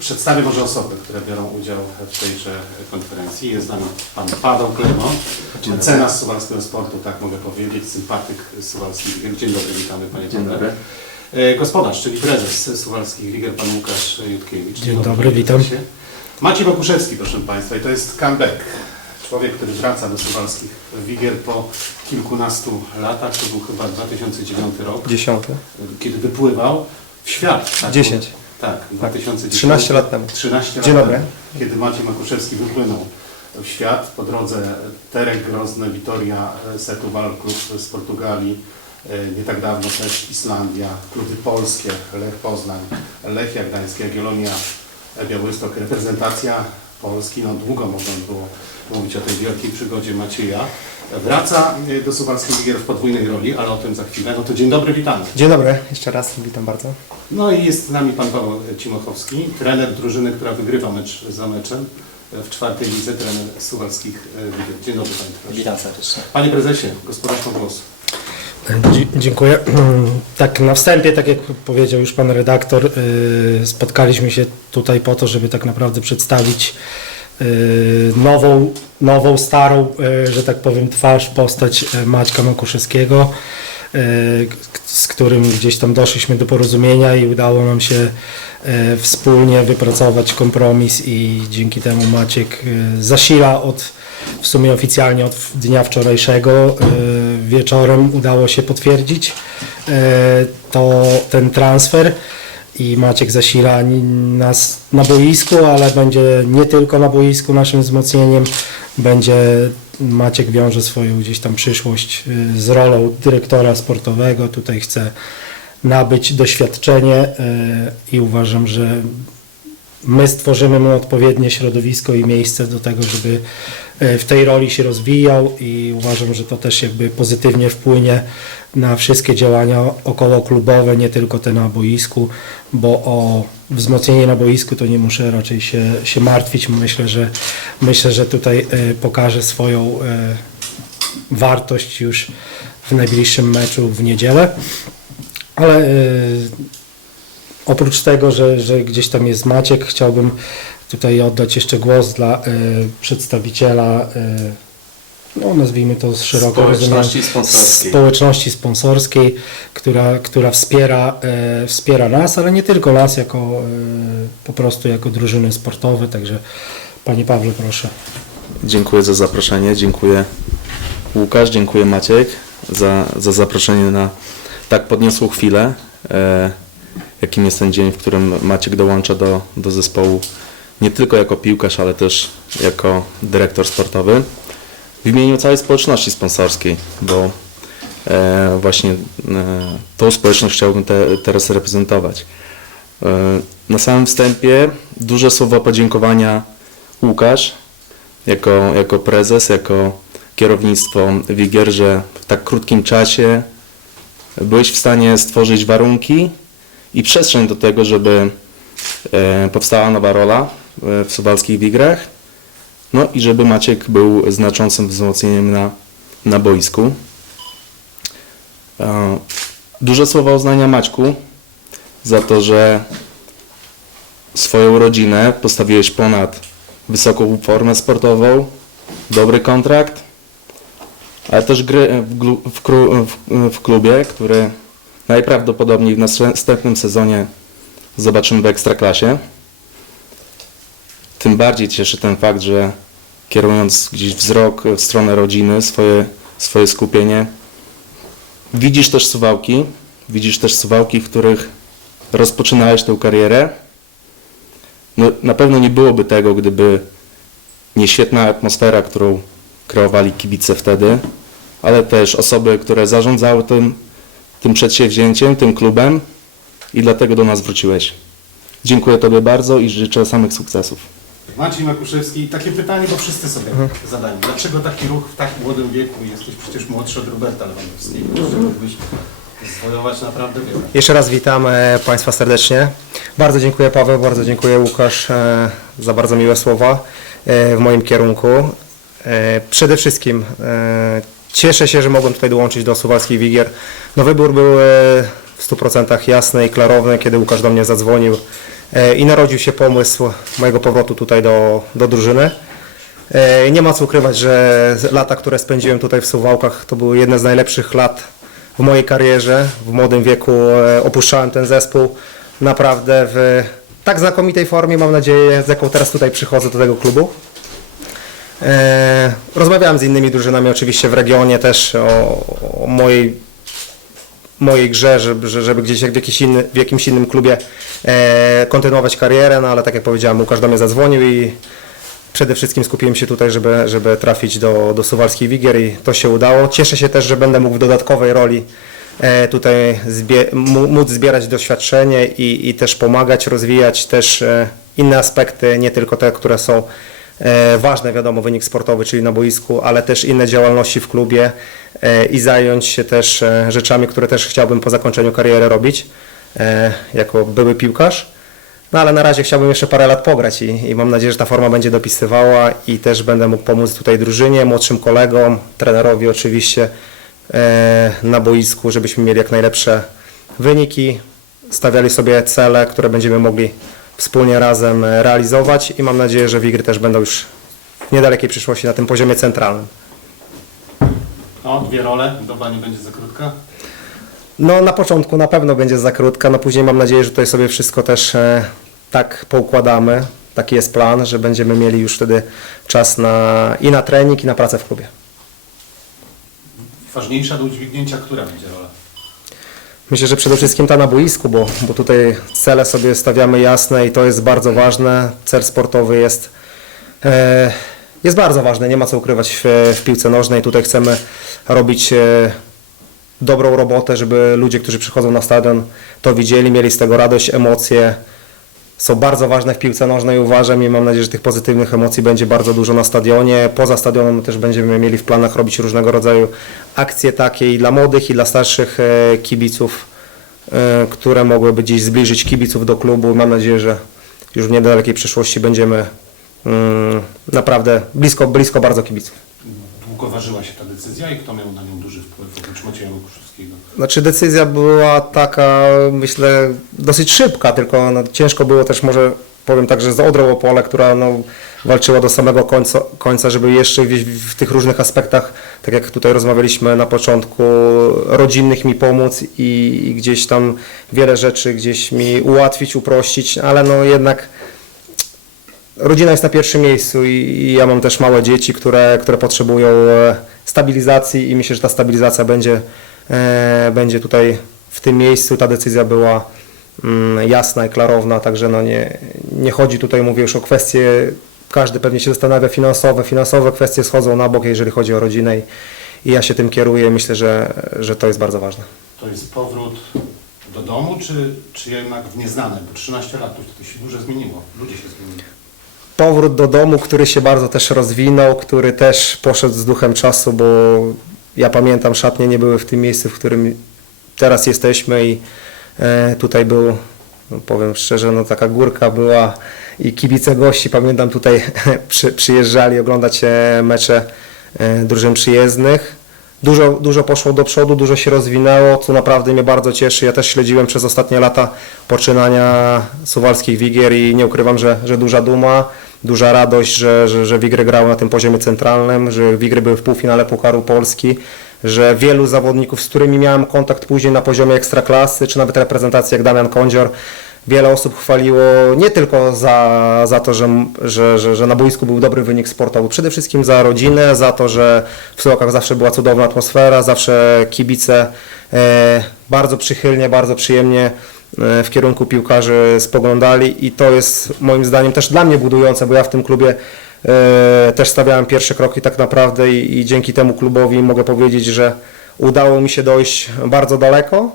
Przedstawię może osoby, które biorą udział w tejże konferencji. Jest z nami pan Paweł Klemo, mecenas suwalskiego sportu, tak mogę powiedzieć, sympatyk suwalskich Wigier. Dzień dobry, witamy panie Dzień dobry. E, Gospodarz, czyli prezes suwalskich Wigier, pan Łukasz Jutkiewicz. Dzień dobry, witam. się. Maciej Bokuszewski, proszę państwa, i to jest comeback. Człowiek, który wraca do suwalskich Wigier po kilkunastu latach, to był chyba 2009 rok Dziesiąty. kiedy wypływał w świat. Tak, 10. Tak, 2010. 13 lat temu. 13 lat Dzień dobry. temu, kiedy Maciej Makuszewski wypłynął w świat. Po drodze Terek Grozny, Vitoria, Setubal, klub z Portugalii. e, Nie tak dawno też Islandia, kluby polskie, Lech Poznań, Lechia Gdańsk, Jagiellonia, Białystok. Reprezentacja Polski, no długo można by było mówić o tej wielkiej przygodzie Macieja. Wraca e, do Suwalskiej Gier w podwójnej roli, ale o tym za chwilę. No to dzień dobry, witamy. Dzień dobry, jeszcze raz witam bardzo. No i jest z nami pan Paweł Cimochowski, trener drużyny, która wygrywa mecz za meczem w czwartej lidze, trener suwalskich e, Wigier. Dzień dobry panie prezesie. Witam serdecznie. Panie prezesie, gospodarz ma głos. Dzie- Dziękuję. Tak na wstępie, tak jak powiedział już pan redaktor, y, spotkaliśmy się tutaj po to, żeby tak naprawdę przedstawić y, nową, nową starą, y, że tak powiem, twarz, postać y, Maćka Makuszewskiego, z którym gdzieś tam doszliśmy do porozumienia i udało nam się wspólnie wypracować kompromis i dzięki temu Maciek zasila od w sumie oficjalnie od dnia wczorajszego wieczorem udało się potwierdzić to ten transfer i Maciek zasila nas na boisku, ale będzie nie tylko na boisku naszym wzmocnieniem, będzie Maciek wiąże swoją gdzieś tam przyszłość y, z rolą dyrektora sportowego, tutaj chce nabyć doświadczenie y, i uważam, że my stworzymy mu odpowiednie środowisko i miejsce do tego, żeby e, w tej roli się rozwijał i uważam, że to też jakby pozytywnie wpłynie na wszystkie działania okołoklubowe, nie tylko te na boisku, bo o wzmocnienie na boisku to nie muszę raczej się, się martwić. Myślę, że myślę, że tutaj e, pokaże swoją e, wartość już w najbliższym meczu w niedzielę. Ale e, Oprócz tego, że, że gdzieś tam jest Maciek, chciałbym tutaj oddać jeszcze głos dla przedstawiciela, no nazwijmy to szeroko Społeczności sponsorskiej. społeczności sponsorskiej, która, która wspiera, e, wspiera nas, ale nie tylko nas, jako e, po prostu jako drużyny sportowe. Także Panie Pawle, proszę. Dziękuję za zaproszenie, dziękuję Łukasz, dziękuję Maciek za, za zaproszenie na tak podniosłą chwilę, e, jakim jest ten dzień, w którym Maciek dołącza do, do zespołu nie tylko jako piłkarz, ale też jako dyrektor sportowy w imieniu całej społeczności sponsorskiej, bo e, właśnie e, tą społeczność chciałbym te, teraz reprezentować. E, na samym wstępie duże słowa podziękowania Łukasz, jako, jako prezes, jako kierownictwo Wigier, że w tak krótkim czasie byłeś w stanie stworzyć warunki i przestrzeń do tego, żeby e, powstała nowa rola e, w suwalskich Wigrach, no i żeby Maciek był znaczącym wzmocnieniem na, na boisku. E, duże słowa uznania Maćku za to, że swoją rodzinę postawiłeś ponad wysoką formę sportową, dobry kontrakt, ale też gry w, klubie, który najprawdopodobniej w następnym sezonie zobaczymy w Ekstraklasie. Tym bardziej cieszy ten fakt, że kierując gdzieś wzrok w stronę rodziny, swoje, swoje skupienie, widzisz też suwałki, widzisz też suwałki, w których rozpoczynałeś tę karierę, no, na pewno nie byłoby tego, gdyby nie świetna atmosfera, którą kreowali kibice wtedy, ale też osoby, które zarządzały tym, tym przedsięwzięciem, tym klubem i dlatego do nas wróciłeś. Dziękuję Tobie bardzo i życzę samych sukcesów. Maciej Makuszewski, takie pytanie, bo wszyscy sobie zadają. Dlaczego taki ruch w tak młodym wieku? Jesteś przecież młodszy od Roberta Lewandowskiego. Jeszcze mógłbyś zwojować naprawdę wiele. Jeszcze raz witam e, Państwa serdecznie. Bardzo dziękuję Paweł, bardzo dziękuję Łukasz e, za bardzo miłe słowa e, w moim kierunku. Przede wszystkim cieszę się, że mogłem tutaj dołączyć do Suwalskich Wigier. No wybór był w 100% jasny i klarowny, kiedy Łukasz do mnie zadzwonił. E, i narodził się pomysł mojego powrotu tutaj do, do drużyny. E, Nie ma co ukrywać, że lata, które spędziłem tutaj w Suwałkach, to były jedne z najlepszych lat w mojej karierze. W młodym wieku e, opuszczałem ten zespół naprawdę w tak znakomitej formie, mam nadzieję, z jaką teraz tutaj przychodzę do tego klubu. Rozmawiałem z innymi drużynami oczywiście w regionie też o, o mojej, mojej grze, żeby, że- żeby gdzieś w, jakiś inny, w jakimś innym klubie e, kontynuować karierę, no ale tak jak powiedziałem, Łukasz do mnie zadzwonił i przede wszystkim skupiłem się tutaj, żeby, żeby trafić do, do Suwalskiej Wigier i to się udało. Cieszę się też, że będę mógł w dodatkowej roli e, tutaj zbie, móc zbierać doświadczenie i, i też pomagać, rozwijać też e, inne aspekty, nie tylko te, które są ważne, wiadomo, wynik sportowy, czyli na boisku, ale też inne działalności w klubie e, i zająć się też e, rzeczami, które też chciałbym po zakończeniu kariery robić e, jako były piłkarz. No ale na razie chciałbym jeszcze parę lat pograć i, i mam nadzieję, że ta forma będzie dopisywała i też będę mógł pomóc tutaj drużynie, młodszym kolegom, trenerowi oczywiście e, na boisku, żebyśmy mieli jak najlepsze wyniki, stawiali sobie cele, które będziemy mogli wspólnie razem e, realizować i mam nadzieję, że Wigry też będą już w niedalekiej przyszłości na tym poziomie centralnym. O, dwie role, doba nie będzie za krótka. No na początku na pewno będzie za krótka, no później mam nadzieję, że tutaj sobie wszystko też e, tak poukładamy. Taki jest plan, że będziemy mieli już wtedy czas na, i na trening, i na pracę w klubie. Ważniejsza do udźwignięcia, która będzie rola? Myślę, że przede wszystkim ta na boisku, bo, bo tutaj cele sobie stawiamy jasne i to jest bardzo ważne. Cel sportowy jest, e, jest bardzo ważny, nie ma co ukrywać w, w piłce nożnej. Tutaj chcemy robić e, dobrą robotę, żeby ludzie, którzy przychodzą na stadion, to widzieli, mieli z tego radość, emocje. Są bardzo ważne w piłce nożnej, uważam i mam nadzieję, że tych pozytywnych emocji będzie bardzo dużo na stadionie. Poza stadionem też będziemy mieli w planach robić różnego rodzaju akcje takie i dla młodych, i dla starszych e, kibiców, e, które mogłyby gdzieś zbliżyć kibiców do klubu. Mam nadzieję, że już w niedalekiej przyszłości będziemy mm, naprawdę blisko, blisko bardzo kibiców. Długo ważyła się ta decyzja i kto miał na nią duży wpływ oprócz Macieja Łukuszewskiego? Znaczy decyzja była taka, myślę, dosyć szybka, tylko no, ciężko było też może, powiem tak, że z Odrą Opole, która no, walczyła do samego końca, końca żeby jeszcze w, w tych różnych aspektach, tak jak tutaj rozmawialiśmy na początku, rodzinnych mi pomóc i, i gdzieś tam wiele rzeczy gdzieś mi ułatwić, uprościć, ale no jednak rodzina jest na pierwszym miejscu i, i ja mam też małe dzieci, które, które potrzebują e, stabilizacji i myślę, że ta stabilizacja będzie, będzie tutaj w tym miejscu. Ta decyzja była mm, jasna i klarowna, także no nie, nie chodzi tutaj, mówię już o kwestie, każdy pewnie się zastanawia finansowe, finansowe kwestie schodzą na bok, jeżeli chodzi o rodzinę i, i ja się tym kieruję. Myślę, że, że to jest bardzo ważne. To jest powrót do domu, czy, czy jednak w nieznane? Bo 13 lat to się dużo zmieniło, ludzie się zmienili. powrót do domu, który się bardzo też rozwinął, który też poszedł z duchem czasu, bo ja pamiętam, szatnie nie były w tym miejscu, w którym teraz jesteśmy i e, tutaj był, no powiem szczerze, no taka górka była i kibice gości, pamiętam tutaj przy, przyjeżdżali oglądać mecze e, drużyn przyjezdnych. Dużo, dużo poszło do przodu, dużo się rozwinęło, co naprawdę mnie bardzo cieszy. Ja też śledziłem przez ostatnie lata poczynania suwalskich Wigier i nie ukrywam, że, że duża duma, duża radość, że, że, że Wigry grały na tym poziomie centralnym, że Wigry były w półfinale Pucharu Polski, że wielu zawodników, z którymi miałem kontakt później na poziomie ekstraklasy, czy nawet reprezentacji jak Damian Kądzior, wiele osób chwaliło nie tylko za, za to, że, że, że, że na boisku był dobry wynik sportowy, przede wszystkim za rodzinę, za to, że w Sułokach zawsze była cudowna atmosfera, zawsze kibice e, bardzo przychylnie, bardzo przyjemnie w kierunku piłkarzy spoglądali i to jest moim zdaniem też dla mnie budujące, bo ja w tym klubie e, też stawiałem pierwsze kroki tak naprawdę i, dzięki temu klubowi mogę powiedzieć, że udało mi się dojść bardzo daleko,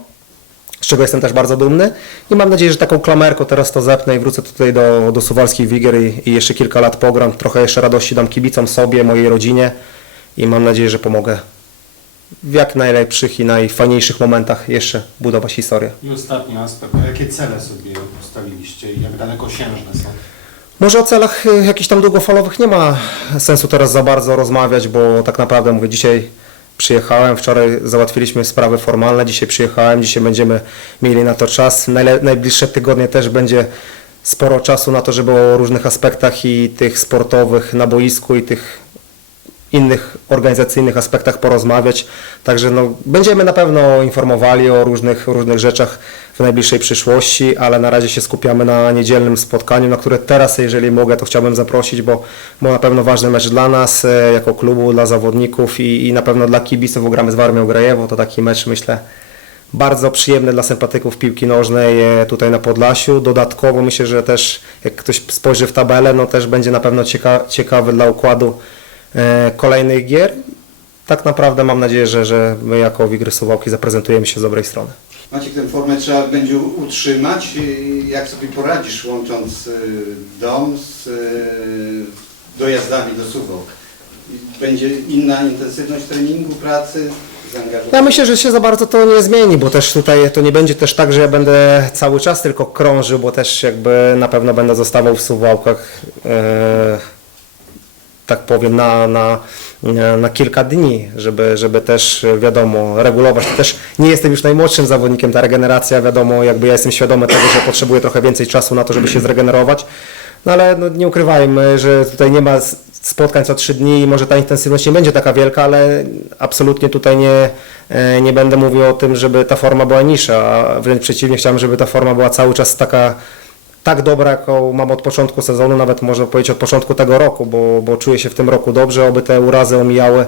z czego jestem też bardzo dumny. I mam nadzieję, że taką klamerką teraz to zepnę i wrócę tutaj do, do Suwalskiej Wigier i, i jeszcze kilka lat pogram, trochę jeszcze radości dam kibicom sobie, mojej rodzinie i mam nadzieję, że pomogę w jak najlepszych i najfajniejszych momentach jeszcze budować historię. I ostatni aspekt, a jakie cele sobie postawiliście i jak dalekosiężne są? Może o celach y, jakichś tam długofalowych nie ma sensu teraz za bardzo rozmawiać, bo tak naprawdę mówię, dzisiaj przyjechałem, wczoraj załatwiliśmy sprawy formalne, dzisiaj przyjechałem, dzisiaj będziemy mieli na to czas. Najbliższe tygodnie też będzie sporo czasu na to, żeby o różnych aspektach i tych sportowych na boisku i tych innych organizacyjnych aspektach porozmawiać. Także no, będziemy na pewno informowali o różnych, różnych rzeczach w najbliższej przyszłości, ale na razie się skupiamy na niedzielnym spotkaniu, na które teraz, jeżeli mogę, to chciałbym zaprosić, bo, bo na pewno ważny mecz dla nas, e, jako klubu, dla zawodników i, i na pewno dla kibiców, gramy z Warmią Grajewo, to taki mecz, myślę, bardzo przyjemny dla sympatyków piłki nożnej e, tutaj na Podlasiu. Dodatkowo myślę, że też jak ktoś spojrzy w tabelę, no też będzie na pewno cieka ciekawy dla układu kolejnych gier. Tak naprawdę mam nadzieję, że, że my jako Wigry Suwałki zaprezentujemy się z dobrej strony. Maciek, tę formę trzeba będzie utrzymać. Jak sobie poradzisz łącząc y, dom z y, dojazdami do Suwałk? Będzie inna intensywność treningu, pracy? Ja myślę, że się za bardzo to nie zmieni, bo też tutaj to nie będzie też tak, że ja będę cały czas tylko krążył, bo też jakby na pewno będę zostawał w Suwałkach, e, tak powiem, na, na, na kilka dni, żeby, żeby też e, wiadomo, regulować. Też nie jestem już najmłodszym zawodnikiem, ta regeneracja, wiadomo, jakby ja jestem świadomy tego, że potrzebuję trochę więcej czasu na to, żeby się zregenerować. No ale no, nie ukrywajmy, że tutaj nie ma spotkań co trzy dni i może ta intensywność nie będzie taka wielka, ale absolutnie tutaj nie, e, nie będę mówił o tym, żeby ta forma była niższa, a wręcz przeciwnie, chciałem, żeby ta forma była cały czas taka tak dobra, jaką mam od początku sezonu, nawet można powiedzieć od początku tego roku, bo, bo czuję się w tym roku dobrze, oby te urazy omijały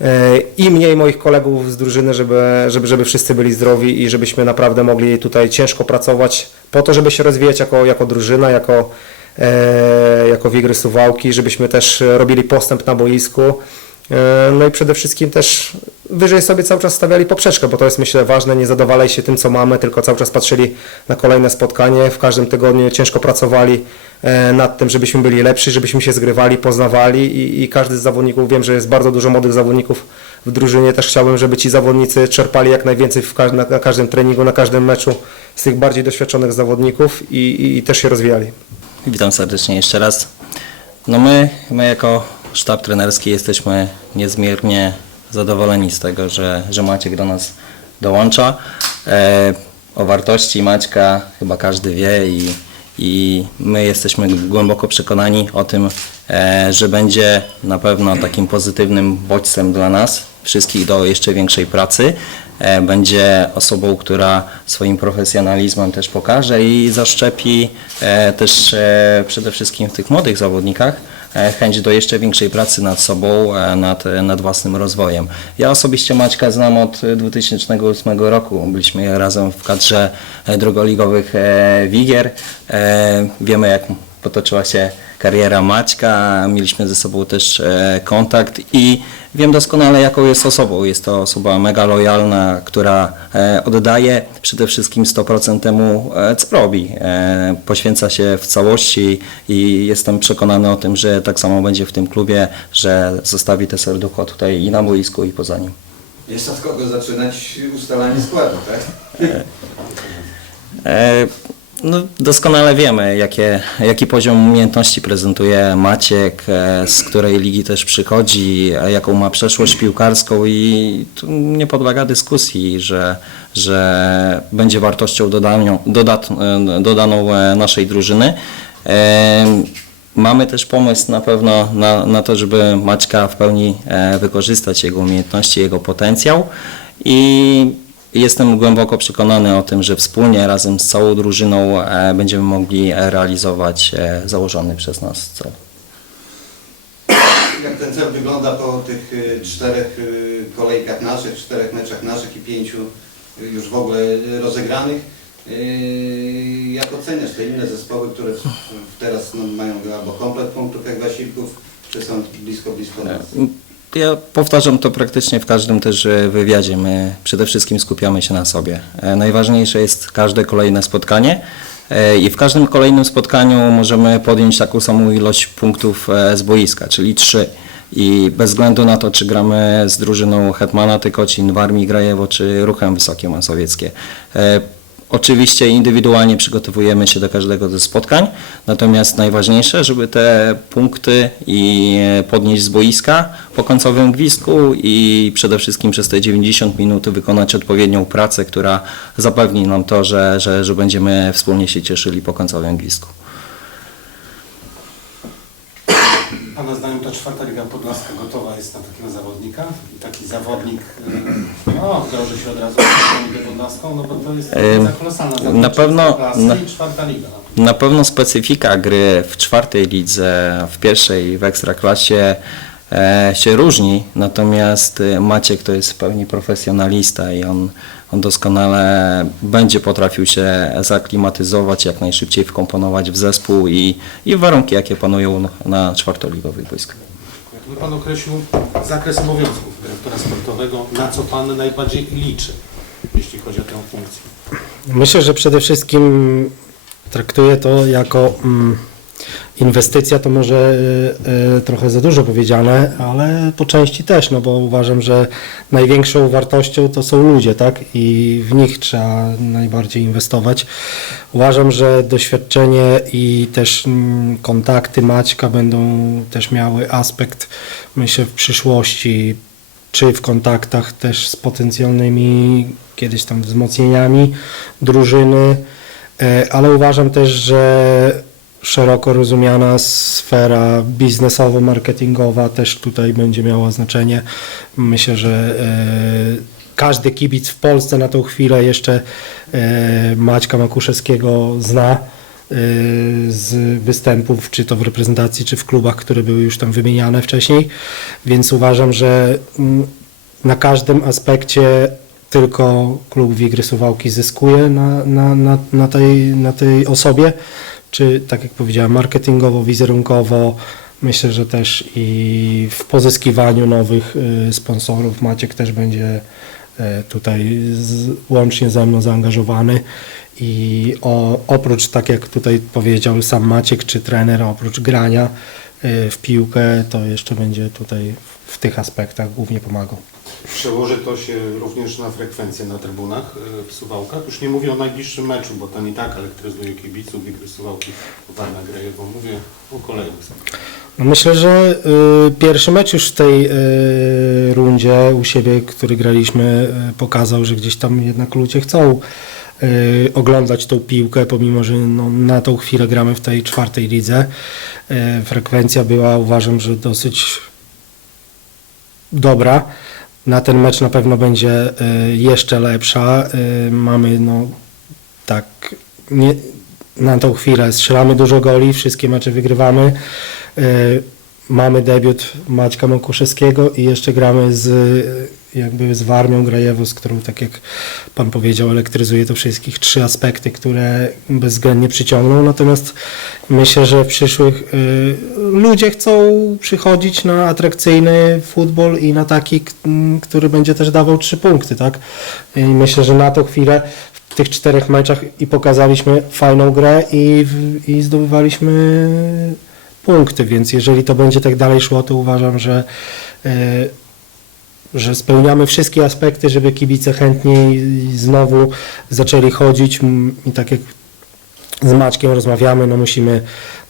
e, i mnie i moich kolegów z drużyny, żeby, żeby, żeby wszyscy byli zdrowi i żebyśmy naprawdę mogli tutaj ciężko pracować po to, żeby się rozwijać jako, jako drużyna, jako, e, jako Wigry Suwałki, żebyśmy też robili postęp na boisku. E, No i przede wszystkim też wyżej sobie cały czas stawiali poprzeczkę, bo to jest myślę ważne, nie zadawalaj się tym co mamy, tylko cały czas patrzyli na kolejne spotkanie, w każdym tygodniu ciężko pracowali e, nad tym, żebyśmy byli lepsi, żebyśmy się zgrywali, poznawali i, i każdy z zawodników, wiem, że jest bardzo dużo młodych zawodników w drużynie, też chciałbym, żeby ci zawodnicy czerpali jak najwięcej na, na każdym treningu, na każdym meczu z tych bardziej doświadczonych zawodników i, i, i też się rozwijali. Witam serdecznie jeszcze raz. No my, my jako sztab trenerski jesteśmy niezmiernie zadowoleni z tego, że, że Maciek do nas dołącza. E, o wartości Maćka chyba każdy wie i, i my jesteśmy głęboko przekonani o tym, e, że będzie na pewno takim pozytywnym bodźcem dla nas wszystkich do jeszcze większej pracy. E, Będzie osobą, która swoim profesjonalizmem też pokaże i zaszczepi e, też e, przede wszystkim w tych młodych zawodnikach chęć do jeszcze większej pracy nad sobą, e, nad, e, nad własnym rozwojem. Ja osobiście Maćka znam od e, 2008 roku. Byliśmy razem w kadrze e, drugoligowych e, Wigier. E, Wiemy jak potoczyła się kariera Maćka, mieliśmy ze sobą też e, kontakt i wiem doskonale jaką jest osobą. Jest to osoba mega lojalna, która e, oddaje przede wszystkim 100% temu, e, co robi. E, poświęca się w całości i jestem przekonany o tym, że tak samo będzie w tym klubie, że zostawi te serducho tutaj i na boisku i poza nim. Jest od kogo zaczynać ustalanie składu, tak? E, No, doskonale wiemy, jakie, jaki poziom umiejętności prezentuje Maciek, e, z której ligi też przychodzi, jaką ma przeszłość piłkarską i tu nie podlega dyskusji, że, że będzie wartością dodaną, dodat, e, dodaną e, naszej drużyny. Mamy też pomysł na pewno na, na to, żeby Maćka w pełni wykorzystać jego umiejętności, jego potencjał i jestem głęboko przekonany o tym, że wspólnie razem z całą drużyną e, będziemy mogli e, realizować e, założony przez nas cel. Jak ten cel wygląda po tych czterech kolejkach naszych, czterech meczach naszych i pięciu już w ogóle rozegranych? Jak oceniasz te inne zespoły, które teraz no, mają albo komplet punktów jak Wasilków, czy są blisko, blisko nas? Ja powtarzam to praktycznie w każdym też e, wywiadzie. My przede wszystkim skupiamy się na sobie. E, Najważniejsze jest każde kolejne spotkanie e, i w każdym kolejnym spotkaniu możemy podjąć taką samą ilość punktów z boiska, czyli trzy. I bez względu na to, czy gramy z drużyną Hetmana Tykocin, Warmii Grajewo, czy Ruchem Wysokie Mazowieckie. Oczywiście indywidualnie przygotowujemy się do każdego ze spotkań, natomiast najważniejsze, żeby te punkty i e, podnieść z boiska po końcowym gwizdku i przede wszystkim przez te 90 minut wykonać odpowiednią pracę, która zapewni nam to, że, że, że będziemy wspólnie się cieszyli po końcowym gwizdku. Pana zdaniem ta czwarta Liga Podlaska gotowa jest na takiego zawodnika? I taki zawodnik y, no, wdroży się od razu w Ligę Podlaską, no bo to jest za kolosalna E, na pewno- na- i czwarta liga. Na pewno specyfika gry w czwartej lidze, w pierwszej w ekstraklasie e, się różni, natomiast e, Maciek to jest w pełni profesjonalista i on, on doskonale będzie potrafił się zaklimatyzować, jak najszybciej wkomponować w zespół i, i w warunki, jakie panują na- czwartoligowych boiskach. Gdyby Pan określił zakres obowiązków dyrektora sportowego, na co Pan najbardziej liczy, jeśli chodzi o tę funkcję? Myślę, że przede wszystkim traktuję to jako mm, inwestycja, to może y, y, trochę za dużo powiedziane, ale po części też, no bo uważam, że największą wartością to są ludzie, tak? I w nich trzeba najbardziej inwestować. Uważam, że doświadczenie i też mm, kontakty Maćka będą też miały aspekt, myślę, w przyszłości czy w kontaktach też z potencjalnymi kiedyś tam wzmocnieniami drużyny, e, ale uważam też, że szeroko rozumiana sfera biznesowo-marketingowa też tutaj będzie miała znaczenie. Myślę, że e, każdy kibic w Polsce na tą chwilę jeszcze e, Maćka Makuszewskiego zna e, z występów, czy to w reprezentacji, czy w klubach, które były już tam wymieniane wcześniej, więc uważam, że na każdym aspekcie tylko klub Wigry Suwałki zyskuje na, na, na, na, tej, na tej osobie, czy tak jak powiedziałem, marketingowo, wizerunkowo, myślę, że też i w pozyskiwaniu nowych y, sponsorów Maciek też będzie y, tutaj z, łącznie ze mną zaangażowany i o, oprócz, tak jak tutaj powiedział sam Maciek czy trener, oprócz grania y, w piłkę, to jeszcze będzie tutaj w, w tych aspektach głównie pomagał. Przełoży to się również na frekwencję na trybunach y, w Suwałkach. Już nie mówię o najbliższym meczu, bo ten i tak elektryzuje kibiców Wigry Suwałki Warna Grejewo. Mówię o kolejnych. No Myślę, że y, pierwszy mecz już w tej y, rundzie u siebie, który graliśmy, y, pokazał, że gdzieś tam jednak ludzie chcą oglądać tą piłkę, pomimo że no, na tą chwilę gramy w tej czwartej lidze. Frekwencja była uważam, że dosyć dobra. Na ten mecz na pewno będzie y, jeszcze lepsza. Y, mamy no tak nie, na tą chwilę strzelamy dużo goli, wszystkie mecze wygrywamy. Mamy debiut Maćka Mokuszewskiego i jeszcze gramy z, jakby z Warmią Grajewo, z którą, tak jak Pan powiedział, elektryzuje to wszystkich. Trzy aspekty, które bezwzględnie przyciągną. Natomiast myślę, że w przyszłych y, ludzie chcą przychodzić na atrakcyjny futbol i na taki, który będzie też dawał trzy punkty, tak? I myślę, że na tą chwilę w tych czterech meczach i pokazaliśmy fajną grę i, i zdobywaliśmy punkty, więc jeżeli to będzie tak dalej szło, to uważam, że, e, że spełniamy wszystkie aspekty, żeby kibice chętniej znowu zaczęli chodzić. I tak jak z Maćkiem rozmawiamy, no musimy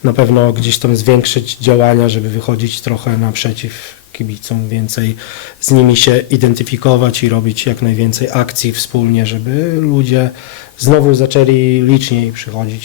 na pewno gdzieś tam zwiększyć działania, żeby wychodzić trochę naprzeciw kibicom, więcej z nimi się identyfikować i robić jak najwięcej akcji wspólnie, żeby ludzie znowu zaczęli liczniej przychodzić